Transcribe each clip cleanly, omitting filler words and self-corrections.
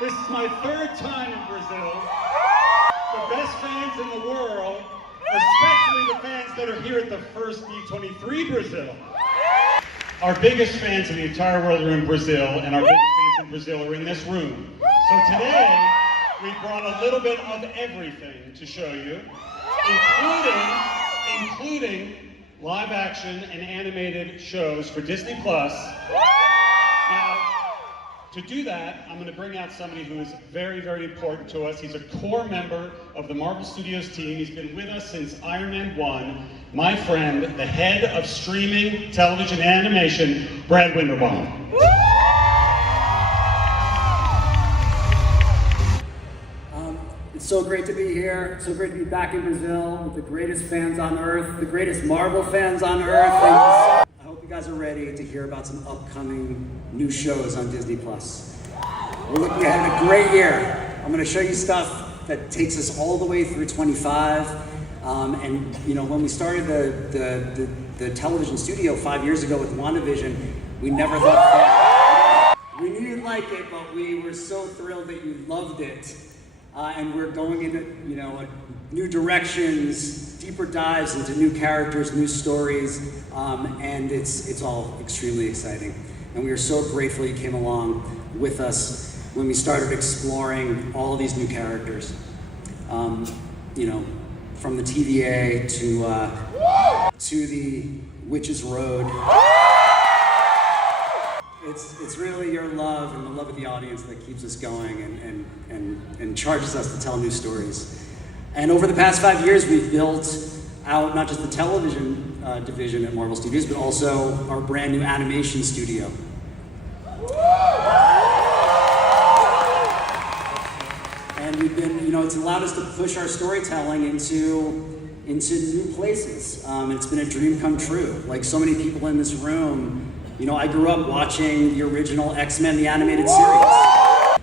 This is my third time in Brazil. The best fans in the world, especially the fans that are here at the first D23 Brazil. Our biggest fans in the entire world are in Brazil, and our biggest fans in Brazil are in this room. So today, we brought a little bit of everything to show you, including live action and animated shows for Disney+. Now, to do that, I'm going to bring out somebody who is very, very important to us. He's a core member of the Marvel Studios team. He's been with us since Iron Man 1. My friend, the head of streaming, television, and animation, Brad Winderbaum. It's so great to be here. So great to be back in Brazil with the greatest fans on earth, the greatest Marvel fans on earth. I hope you guys are ready to hear about some upcoming new shows on Disney+. We're looking ahead at a great year. I'm going to show you stuff that takes us all the way through 25. And you know, when we started the television studio 5 years ago with WandaVision, we never thought that. We knew you'd like it, but we were so thrilled that you loved it. And we're going into, you know, new directions, deeper dives into new characters, new stories, and it's all extremely exciting. And we are so grateful you came along with us when we started exploring all of these new characters. You know, from the TVA to the Witch's Road. It's really your love and the love of the audience that keeps us going and charges us to tell new stories. And over the past 5 years, we've built out not just the television division at Marvel Studios, but also our brand new animation studio. And we've been, you know, it's allowed us to push our storytelling into new places. It's been a dream come true. Like so many people in this room, you know, I grew up watching the original X-Men, the animated series.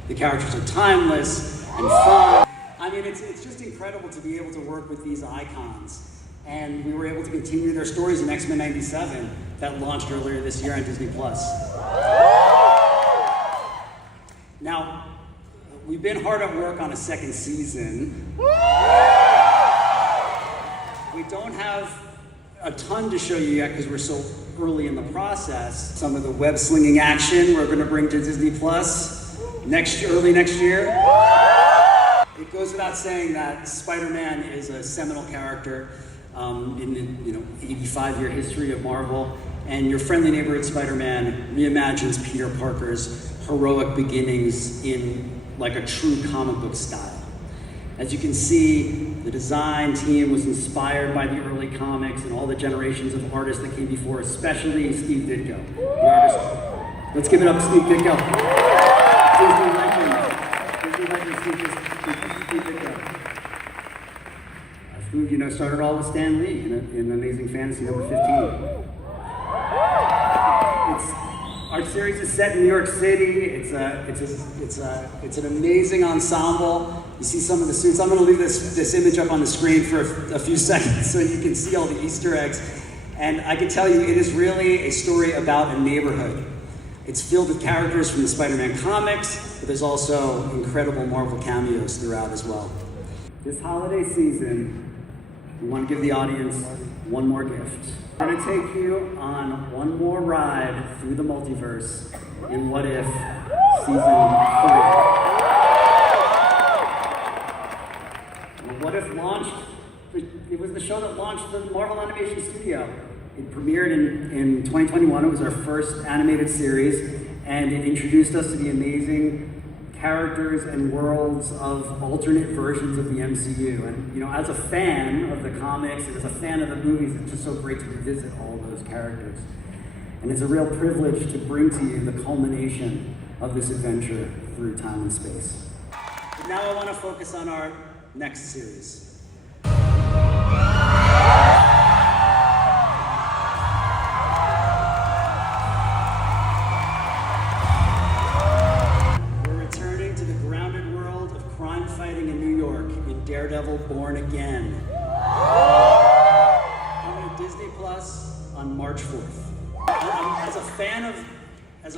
The characters are timeless and fun. I mean, it's just incredible to be able to work with these icons. And we were able to continue their stories in X-Men 97 that launched earlier this year on Disney+. Now, we've been hard at work on a second season. We don't have a ton to show you yet because we're so early in the process. Some of the web-slinging action we're going to bring to Disney+ early next year. It goes without saying that Spider-Man is a seminal character in the 85-year history of Marvel, and your friendly neighborhood Spider-Man reimagines Peter Parker's heroic beginnings in like a true comic book style. As you can see, the design team was inspired by the early comics and all the generations of artists that came before, especially Steve Ditko, the artist. Let's give it up to Steve Ditko. Disney legend Steve Ditko. Who, you know, started all with Stan Lee in Amazing Fantasy number 15. Our series is set in New York City. It's an amazing ensemble. You see some of the suits. I'm going to leave this image up on the screen for a few seconds so you can see all the Easter eggs. And I can tell you, it is really a story about a neighborhood. It's filled with characters from the Spider-Man comics, but there's also incredible Marvel cameos throughout as well. This holiday season, we want to give the audience one more gift. We're going to take you on one more ride through the multiverse in What If Season 3. What If launched, it was the show that launched the Marvel Animation Studio. It premiered in 2021. It was our first animated series, and it introduced us to the amazing characters and worlds of alternate versions of the MCU. And, you know, as a fan of the comics and as a fan of the movies, it's just so great to revisit all of those characters. And it's a real privilege to bring to you the culmination of this adventure through time and space. But now I want to focus on our next series. Daredevil Born Again. Coming to Disney Plus on March 4th. As a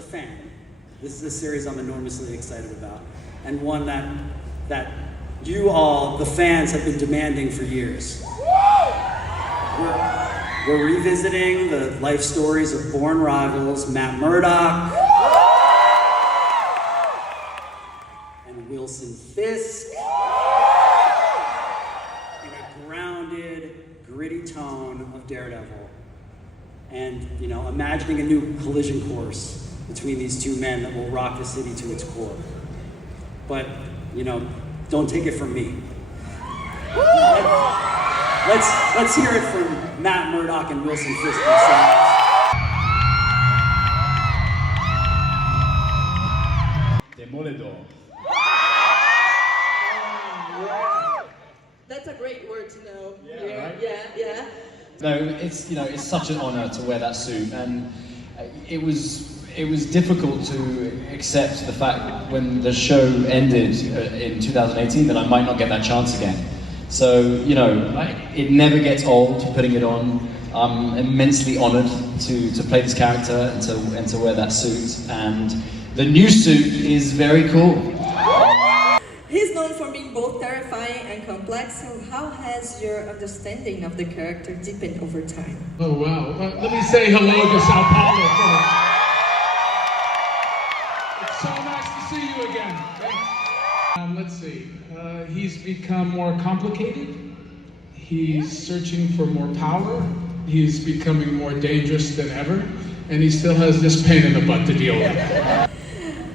fan, this is a series I'm enormously excited about. and one that you all, the fans, have been demanding for years. We're revisiting the life stories of born rivals Matt Murdock and Wilson Fisk in a grounded, gritty tone of Daredevil. And, you know, imagining a new collision course between these two men that will rock the city to its core. But, you know, don't take it from me. Let's hear it from Matt Murdock and Wilson Fisk themselves. Demoledor. That's a great word to know. Yeah, right? Yeah. No, it's such an honor to wear that suit, and it was difficult to accept the fact when the show ended in 2018 that I might not get that chance again. So, you know, it never gets old putting it on. I'm immensely honored to play this character and to wear that suit, and the new suit is very cool. He's known for being both terrifying and complex, so how has your understanding of the character deepened over time? Oh, wow. Let me say hello to Sao Paulo first. It's so nice to see you again. Thanks. Let's see. He's become more complicated. He's searching for more power. He's becoming more dangerous than ever. And he still has this pain in the butt to deal with.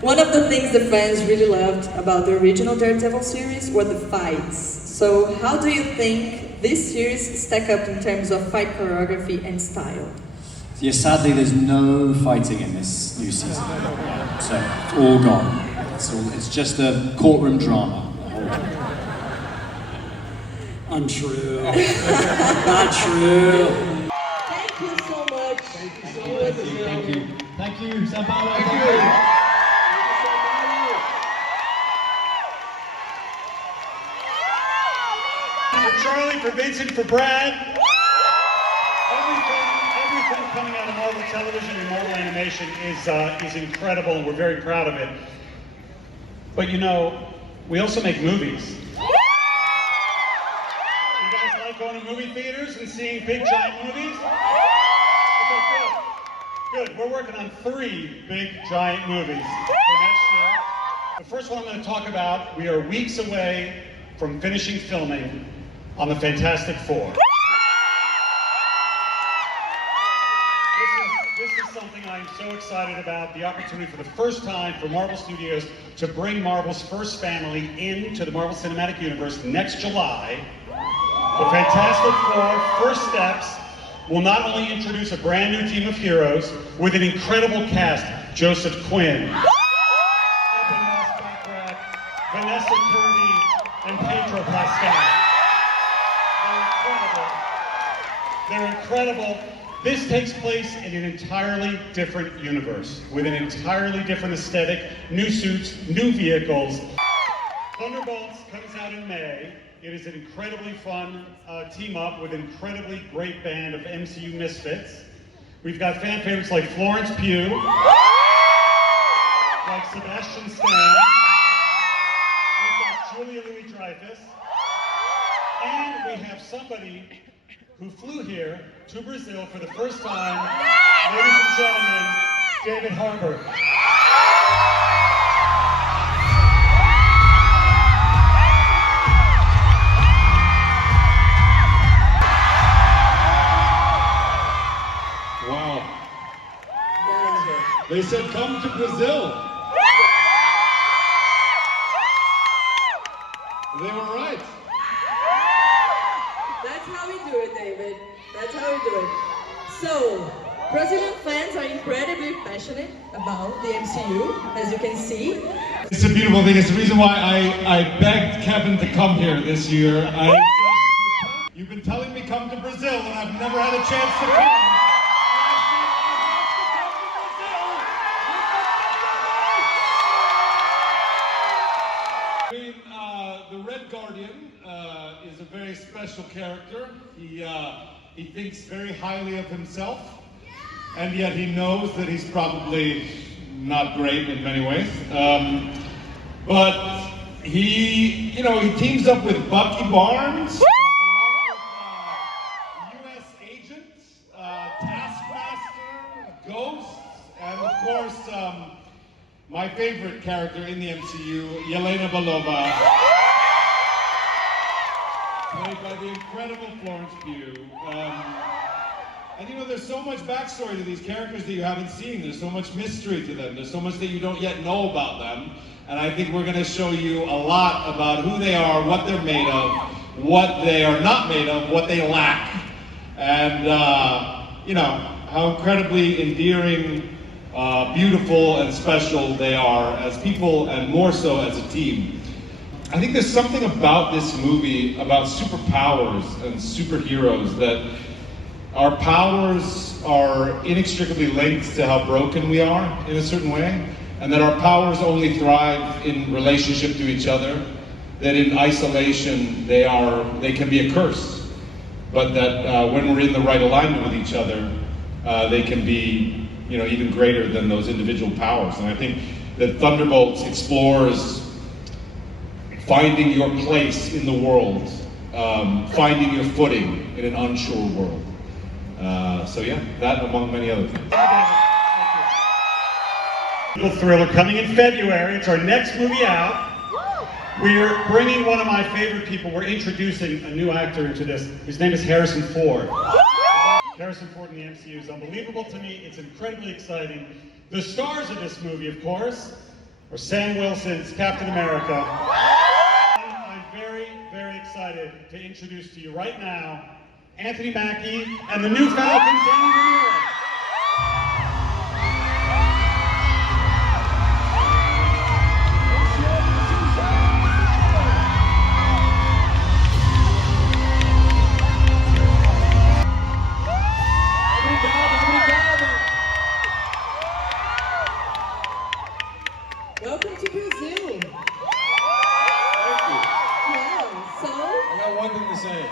One of the things the fans really loved about the original Daredevil series were the fights. So how do you think this series stack up in terms of fight choreography and style? Yeah, sadly there's no fighting in this new season. So it's all gone. It's just a courtroom drama. Untrue. Not true. Thank you so much. Thank you, Sao Paulo. Thank you. For Charlie, for Vincent, for Brad. Everything coming out of Marvel Television and Marvel Animation is incredible, and we're very proud of it. But you know, we also make movies. You guys like going to movie theaters and seeing big giant movies? Okay, good. We're working on 3 big giant movies for next year. The first one I'm going to talk about, we are weeks away from finishing filming on the Fantastic Four. This is something I'm so excited about, the opportunity for the first time for Marvel Studios to bring Marvel's first family into the Marvel Cinematic Universe next July. The Fantastic Four First Steps will not only introduce a brand new team of heroes with an incredible cast, Joseph Quinn, Eben Moss-Baccarat, Vanessa Kirby, and Pedro Pascal. They're incredible. This takes place in an entirely different universe, with an entirely different aesthetic, new suits, new vehicles. Thunderbolts comes out in May. It is an incredibly fun team-up with an incredibly great band of MCU misfits. We've got fan favorites like Florence Pugh, like Sebastian Stan, we've got Julia Louis-Dreyfus, and we have somebody who flew here to Brazil for the first time, ladies and gentlemen, David Harbour. Wow. They said come to Brazil. They were right. That's how we do it, David. That's how we do it. So, Brazilian fans are incredibly passionate about the MCU, as you can see. It's a beautiful thing. It's the reason why I begged Kevin to come here this year. I said, you've been telling me come to Brazil, and I've never had a chance to come. The Red Guardian is a very special character. He thinks very highly of himself, and yet he knows that he's probably not great in many ways. But he teams up with Bucky Barnes, U.S. Agent, Taskmaster, Ghost, and of course, my favorite character in the MCU, Yelena Belova, played by the incredible Florence Pugh. And there's so much backstory to these characters that you haven't seen. There's so much mystery to them. There's so much that you don't yet know about them. And I think we're going to show you a lot about who they are, what they're made of, what they are not made of, what they lack. And, how incredibly endearing, beautiful, and special they are as people, and more so as a team. I think there's something about this movie, about superpowers and superheroes, that our powers are inextricably linked to how broken we are in a certain way, and that our powers only thrive in relationship to each other, that in isolation they can be a curse, but that when we're in the right alignment with each other, they can be even greater than those individual powers. And I think that Thunderbolts explores finding your place in the world, finding your footing in an unsure world. So yeah, that among many other things. Thriller coming in February. It's our next movie out. We're bringing one of my favorite people. We're introducing a new actor into this. His name is Harrison Ford. Harrison Ford in the MCU is unbelievable to me. It's incredibly exciting. The stars of this movie, of course, are Sam Wilson's Captain America. I'm very, very excited to introduce to you right now Anthony Mackie and the new Falcon, Ramirez. Welcome to Brazil. Thank you. Yeah, so I got one thing to say.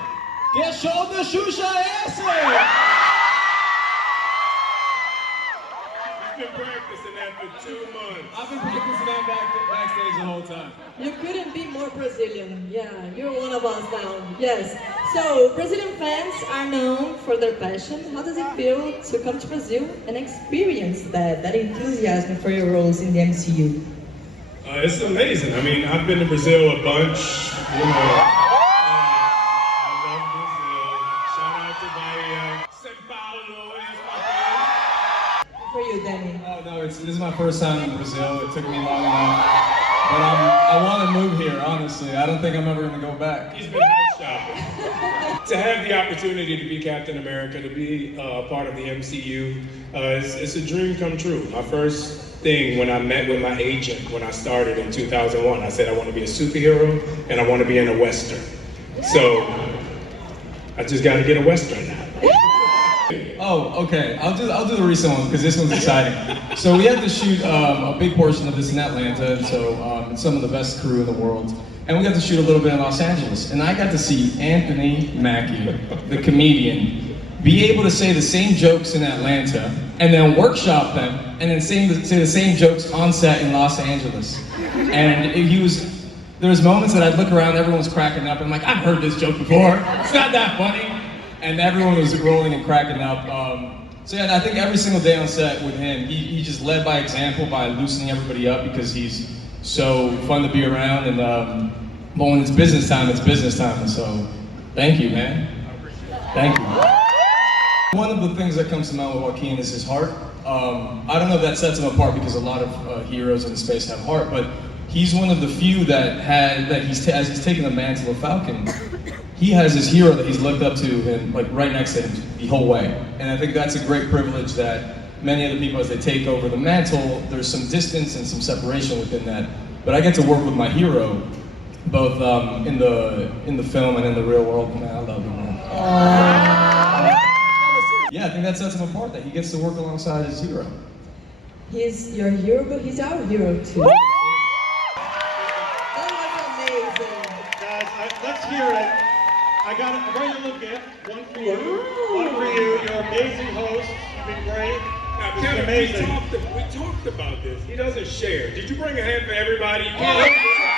Que show da Xuxa é esse? He's been practicing that for 2 months. I've been practicing that backstage the whole time. you couldn't be more Brazilian. Yeah, you're one of us now. Yes. So Brazilian fans are known for their passion. How does it feel to come to Brazil and experience that enthusiasm for your roles in the MCU? It's amazing. I mean, I've been to Brazil a bunch. I love Brazil. Shout out to Bahia. São Paulo is my favorite. For you, Danny. Oh no, this is my first time in Brazil. It took me long enough. But I want to move here, honestly. I don't think I'm ever going to go back. He's been house shopping. To have the opportunity to be Captain America, to be part of the MCU, it's a dream come true. My first thing when I met with my agent when I started in 2001, I said I want to be a superhero and I want to be in a Western. So I just got to get a Western now. Oh, okay. I'll do the recent one because this one's exciting. So we had to shoot a big portion of this in Atlanta, and so it's some of the best crew in the world. And we got to shoot a little bit in Los Angeles, and I got to see Anthony Mackie, the comedian, be able to say the same jokes in Atlanta, and then workshop them, and then say the same jokes on set in Los Angeles. And there was moments that I'd look around, everyone was cracking up, and I'm like, I've heard this joke before. It's not that funny. And everyone was rolling and cracking up. So yeah, I think every single day on set with him, he just led by example by loosening everybody up because he's so fun to be around. And but when it's business time, it's business time. And so, thank you, man. Thank you. One of the things that comes to mind with Joaquin is his heart. I don't know if that sets him apart because a lot of heroes in space have heart, but he's one of the few that as he's taken the mantle of Falcon, he has his hero that he's looked up to and like right next to him the whole way. And I think that's a great privilege that many other people, as they take over the mantle, there's some distance and some separation within that. But I get to work with my hero, both in the film and in the real world. Man, I love him, man. Yeah, I think that sets him apart, that he gets to work alongside his hero. He's your hero, but he's our hero too. That was amazing. Guys, let's hear it. I brought you a little gift. One for you. One for you. You're an amazing host. You've been great. Now, This is Kevin, amazing. we talked about this. He doesn't share. Did you bring a hand for everybody? You can't help yourself.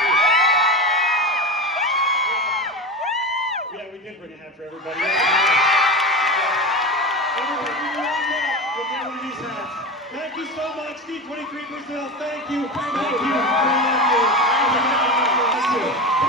you so much, D23 Brazil. Thank you. Thank you. We love you. Thank you.